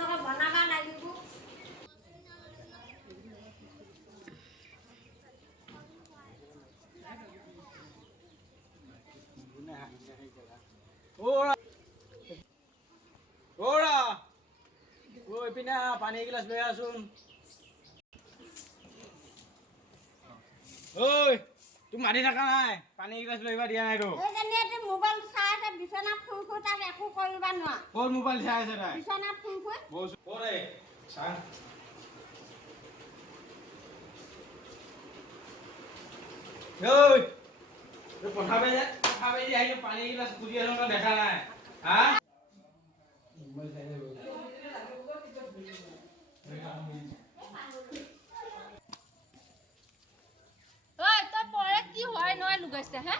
ভাতকে বনাব লাগিব। পিনে পানী এগিলাচ লৈ আছোন। ঐ তোক মাতি থকা নাই, পানী এগিলাচ লৈ দিয়া নাই তো। মোবাইল চাই আছে বিচনাত শুই শুই তাক একো কৰিব নোৱাৰা। ক'ত মোবাইল চাই আছে তাই? বিচনাত শুই শুই। পঠাবে আহিলো পানী এগিলাচ খুজি আছো দেখা নাই। হা কি হয় নহয় লুগাইছে হে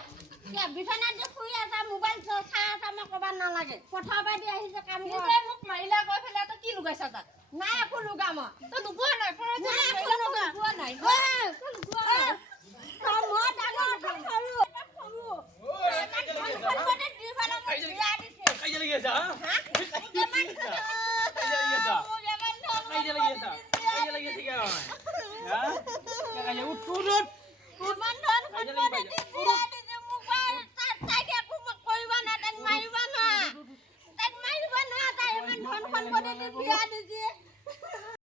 বিচনাত যে শুই আছে মোবাইল চাই আছে মই ক'বাত নালাগে পঠাবা দি আহিছে কাম মোক মাৰিলা কৈ পেলাই তই কি লুগাইছ তাত নাই একো লুগা মই তই লুগোৱা নাই লুগোৱা নাই মই ডাঙৰ সৰু